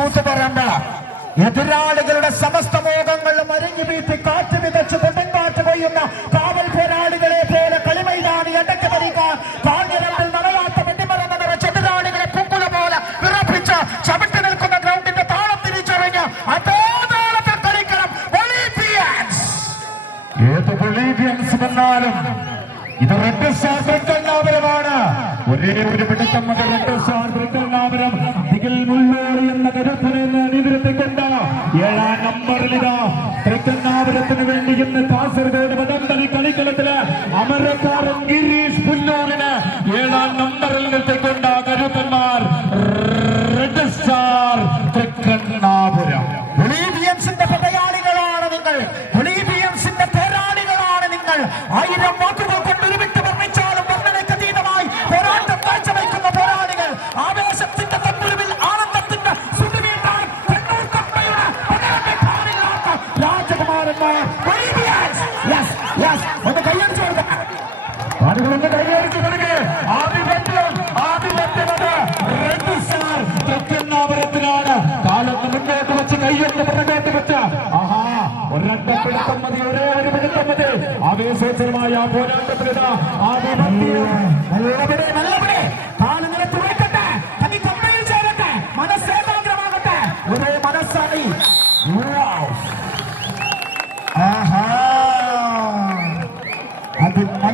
കൂത്തുപറമ്പ് എതിരാളികളുടെ സമസ്ത മോഹങ്ങളും അരിഞ്ഞു വീട്ടി കാറ്റ് വിതച്ച് കൊടുങ്കാറ്റ് കൊയ്യുന്ന കാവൽ പോരാളികളെ പോലെ കളിമൈതാനി അടക്കി ഭരിക്കാൻ കാഞ്ഞിരമ്പിൽ നടയാത്ത വെട്ടിമറന്ന് നിറച്ച് എതിരാളികളെ പൂക്കുല പോലെ വിറപ്പിച്ച് ചവിട്ടി നിൽക്കുന്ന ഗ്രൗണ്ടിന്റെ താളം തിരിച്ചറിഞ്ഞ് അതേ താളത്തിൽ കളിക്കണം ബൊളീവിയൻസ്. ഏത് ബൊളീവിയൻസ് വന്നാലും ഇത് റെഡ് സ്റ്റാർ ബ്രിക്കൽനാപുരമാണ്. ഒരേ ഒരു പിടുത്തം മതി റെഡ് സ്റ്റാർ ബ്രിക്കൽനാപുരം ദിഗിൽ മുള്ളൂർ എന്ന കരുത്തനെ നേതൃത്വത്തിക്കൊണ്ട് 7-ാം നമ്പറിലിതാ ബ്രിക്കൽനാപുരത്തിന് വേണ്ടി ഇന്ന് കാസർഗോഡ് വടംവലി കളിക്കളത്തില് അമരക്കാരൻ ഗിരീഷ് പുല്ലൂരിന് 7-ാം നമ്പറിൽ നിർത്തിക്കൊണ്ട് കരുത്തന്മാർ റെഡ് സ്റ്റാർ ബ്രിക്കൽനാപുരം. ബൊളീവിയൻസിന്റെ പടയാളികളാണ് നിങ്ങൾ, ബൊളീവിയൻസിന്റെ പോരാളികളാണ് നിങ്ങൾ. 1000 വാക്കുകൾ കൊണ്ട് ഒരുമിട്ട് വർണ്ണിച്ചാലും വർണ്ണനയ്ക്കതീതമായി പോരാട്ടം കാഴ്ചവെക്കുന്ന പോരാളികൾ. ആവേശത്തിന്റെ തമ്പുരുവിൽ ആനന്ദത്തിന്റെ സുടുവീട്ടാൻ കണ്ണൂർ കപ്പയുടെ പകരക്കാരില്ലാത്ത രാജകുമാരന്മാർ ബൊളീവിയൻസ്. ഒന്ന് കയ്യടിച്ചു കൊടുക്കുക, ആളുകളൊന്ന് കയ്യടിച്ചു കൊടുക്കുക. ആധിപത്യം റെഡ് സ്റ്റാർ ബ്രിക്കൽനാപുരത്തിനാണ്. കാലത്ത് മുന്നോട്ട് വെച്ച് കയ്യൊന്ന് പുറകോട്ട് വെച്ച ഒരൊറ്റ പിടുത്തം മതി, ഒരേ ഒരു പിടുത്തം മതി. ആവേശോജ്ജലമായ പോരാട്ടത്തിലിതാ ആധിപത്യം.